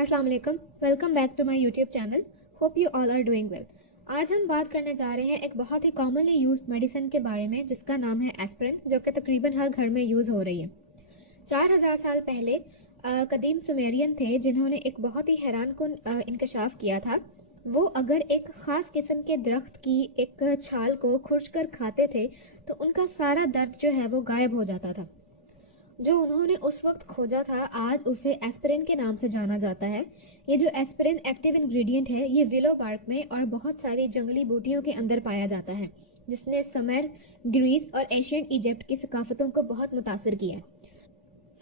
अस्सलाम वालेकुम, welcome back to my YouTube channel. Hope you all are doing well. आज हम बात करने जा रहे हैं एक बहुत ही कॉमनली यूज्ड मेडिसिन के बारे में जिसका नाम है एस्पिरिन, जो कि तकरीबन हर घर में यूज़ हो रही है। 4000 साल पहले कदीम सुमेरियन थे जिन्होंने एक बहुत ही हैरान कुन इंकशाफ किया था। वो अगर एक ख़ास किस्म के दरख्त की एक छाल को खुर्च कर खाते थे तो उनका सारा दर्द जो है वो गायब हो जाता था। जो उन्होंने उस वक्त खोजा था आज उसे एस्पिरिन के नाम से जाना जाता है। ये जो एस्पिरिन एक्टिव इंग्रेडिएंट है ये विलो बार्क में और बहुत सारी जंगली बूटियों के अंदर पाया जाता है, जिसने सुमेर, ग्रीस और एशियन इजिप्ट की सकाफतों को बहुत मुतासर किया है।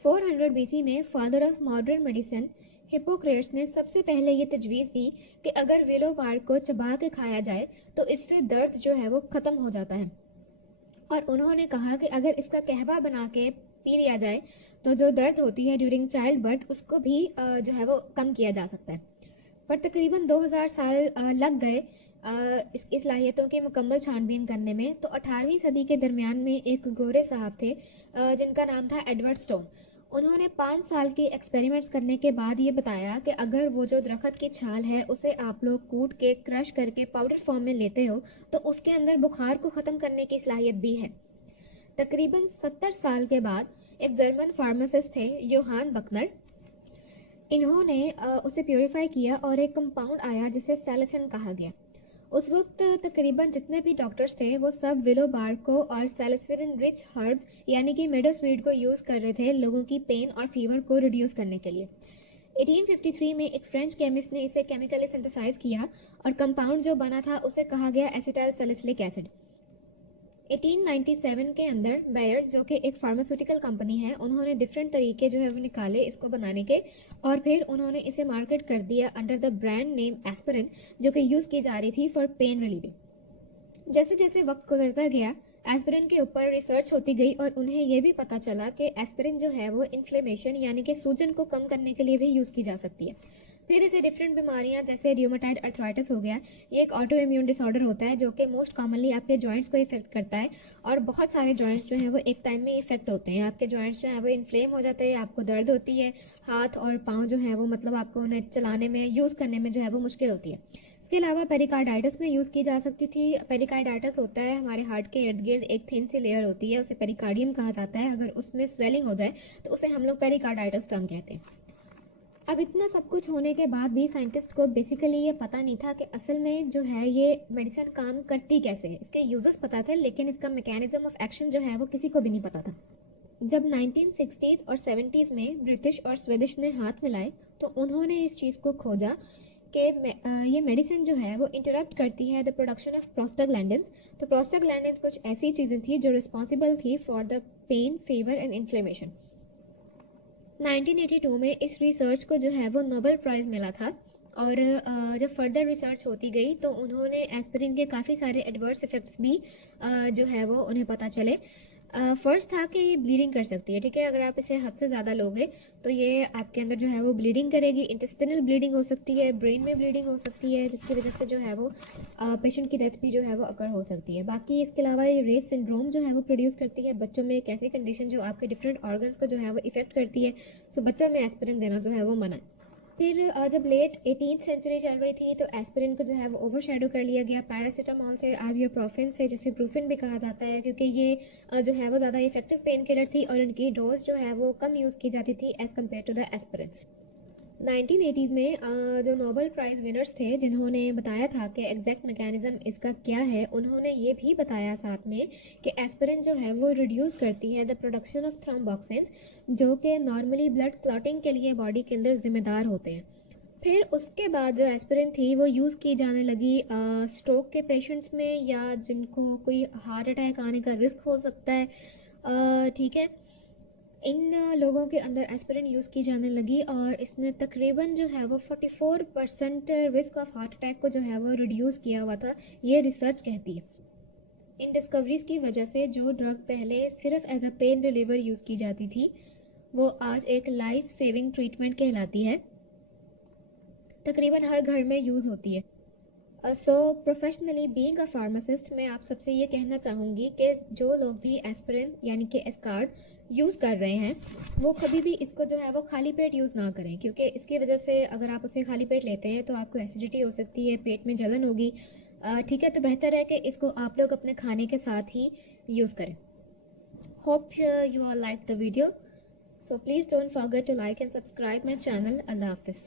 400 बीसी में father of modern medicine Hippocrates ने सबसे पहले ये तजवीज़ दी कि अगर विलो बार्क को चबा के खाया जाए तो इससे दर्द जो है वो ख़त्म हो जाता है। और उन्होंने कहा कि अगर इसका कहवा बना के पी लिया जाए तो जो दर्द होती है ड्यूरिंग चाइल्ड बर्थ उसको भी जो है वो कम किया जा सकता है। पर तकरीबन 2000 साल लग गए इसकी सलाहियतों की मुकम्मल छानबीन करने में। तो 18वीं सदी के दरमियान में एक गोरे साहब थे जिनका नाम था एडवर्ड स्टोन। उन्होंने 5 साल के एक्सपेरिमेंट्स करने के बाद ये बताया कि अगर वो जो दरख्त की छाल है उसे आप लोग कूट के क्रश करके पाउडर फॉर्म में लेते हो तो उसके अंदर बुखार को ख़त्म करने की सलाहियत भी है। तकरीबन 70 साल के बाद एक जर्मन फार्मासिस्ट थे योहान बकनर। इन्होंने उसे प्योरीफाई किया और एक कंपाउंड आया जिसे सैलिसिन कहा गया। उस वक्त तकरीबन जितने भी डॉक्टर्स थे वो सब विलो बार्क को और सैलिसिन रिच हर्ब्स यानी कि मेडोस्वीट को यूज़ कर रहे थे लोगों की पेन और फीवर को रिड्यूस करने के लिए। 1853 में एक फ्रेंच केमिस्ट ने इसे केमिकली सिंथेसाइज किया और कंपाउंड जो बना था उसे कहा गया एसिटाइल सैलिसिलिक एसिड। 1897 के अंदर बायर, जो कि एक फार्मास्यूटिकल कंपनी है, उन्होंने डिफरेंट तरीके जो है वो निकाले इसको बनाने के और फिर उन्होंने इसे मार्केट कर दिया under the brand name aspirin, जो कि यूज़ की जा रही थी फॉर पेन रिलीविंग। जैसे जैसे वक्त गुजरता गया एस्पिरिन के ऊपर रिसर्च होती गई और उन्हें यह भी पता चला कि एस्पिरिन जो है वो इन्फ्लेमेशन यानी कि सूजन को कम करने के लिए भी यूज़ की जा सकती है। फिर इसे डिफरेंट बीमारियां जैसे रियोमेटाइड अर्थराइटिस हो गया, ये एक ऑटो इम्यून डिसऑर्डर होता है जो कि मोस्ट कॉमनली आपके जॉइंट्स को इफेक्ट करता है। और बहुत सारे जॉइंट्स जो हैं वो एक टाइम में इफेक्ट होते हैं, आपके जॉइंट्स जो हैं वो इन्फ्लेम हो जाते हैं, आपको दर्द होती है, हाथ और पाँव जो है वो मतलब आपको उन्हें चलाने में यूज़ करने में जो है वो मुश्किल होती है। इसके अलावा पेरिकार्डाइटिस में यूज़ की जा सकती थी। पेरिकार्डाइटिस होता है हमारे हार्ट के इर्द गिर्द एक थिन सी लेयर होती है, उसे पेरिकार्डियम कहा जाता है। अगर उसमें स्वेलिंग हो जाए तो उसे हम लोग पेरिकार्डाइटिस टर्म कहते हैं। अब इतना सब कुछ होने के बाद भी साइंटिस्ट को बेसिकली ये पता नहीं था कि असल में जो है ये मेडिसिन काम करती कैसे है। इसके यूजेस पता थे लेकिन इसका मैकेनिज्म ऑफ एक्शन जो है वो किसी को भी नहीं पता था। जब 1960s और 70s में ब्रिटिश और स्वीडिश ने हाथ मिलाए तो उन्होंने इस चीज़ को खोजा कि ये मेडिसिन जो है वो इंटरप्ट करती है द प्रोडक्शन ऑफ प्रोस्टाग्लैंडिन्स। तो प्रोस्टाग्लैंडिन्स कुछ ऐसी चीज़ें थी जो रिस्पॉन्सिबल थी for the pain, fever and inflammation. 1982 में इस रिसर्च को जो है वो नोबेल प्राइज़ मिला था। और जब फर्दर रिसर्च होती गई तो उन्होंने एस्पिरिन के काफ़ी सारे एडवर्स इफ़ेक्ट्स भी जो है वो उन्हें पता चले। फर्स्ट था कि ये ब्लीडिंग कर सकती है, ठीक है, अगर आप इसे हद से ज़्यादा लोगे तो ये आपके अंदर जो है वो ब्लीडिंग करेगी। इंटेस्टिनल ब्लीडिंग हो सकती है, ब्रेन में ब्लीडिंग हो सकती है, जिसकी वजह से जो है वो पेशेंट की डेथ भी जो है वो अकर हो सकती है। बाकी इसके अलावा ये रेस सिंड्रोम जो है वो प्रोड्यूस करती है बच्चों में एक ऐसी कंडीशन जो आपके डिफरेंट ऑर्गन्स को जो है वो इफेक्ट करती है। सो बच्चों में एस्पिरिन देना जो है वो मना है। फिर जब लेट 18th सेंचुरी चल रही थी तो एस्पिरिन को जो है वो ओवरशैडो कर लिया गया पैरासीटामॉल से, आइबुप्रोफेन से, जिसे ब्रूफिन भी कहा जाता है, क्योंकि ये जो है वो ज़्यादा इफेक्टिव पेन किलर थी और इनकी डोज जो है वो कम यूज़ की जाती थी as compare to the aspirin. 1980s में जो नोबेल प्राइज़ विनर्स थे जिन्होंने बताया था कि एग्जैक्ट मैकेनिज्म इसका क्या है, उन्होंने ये भी बताया साथ में कि एस्पिरिन जो है वो रिड्यूस करती है द प्रोडक्शन ऑफ थ्रोम्बोक्सिन्स, जो कि नॉर्मली ब्लड क्लॉटिंग के लिए बॉडी के अंदर ज़िम्मेदार होते हैं। फिर उसके बाद जो एस्पिरिन थी वो यूज़ की जाने लगी स्ट्रोक के पेशेंट्स में या जिनको कोई हार्ट अटैक आने का रिस्क हो सकता है, ठीक है, इन लोगों के अंदर एस्पिरिन यूज़ की जाने लगी और इसने तकरीबन जो है वो 44% रिस्क ऑफ हार्ट अटैक को जो है वो रिड्यूस किया हुआ था, ये रिसर्च कहती है। इन डिस्कवरीज की वजह से जो ड्रग पहले सिर्फ as a pain reliever use की जाती थी वो आज एक लाइफ सेविंग ट्रीटमेंट कहलाती है, तकरीबन हर घर में यूज़ होती है। सो प्रोफेशनली बीइंग अ फार्मासिस्ट मैं आप सबसे ये कहना चाहूँगी कि जो लोग भी एस्पिरिन यानी कि एस्कार्ड यूज़ कर रहे हैं वो कभी भी इसको जो है वो खाली पेट यूज़ ना करें, क्योंकि इसकी वजह से अगर आप उसे खाली पेट लेते हैं तो आपको एसिडिटी हो सकती है, पेट में जलन होगी। ठीक है, तो बेहतर है कि इसको आप लोग अपने खाने के साथ ही यूज़ करें। Hope you all like the video, so please don't forget to like and subscribe my channel. Allah Hafiz.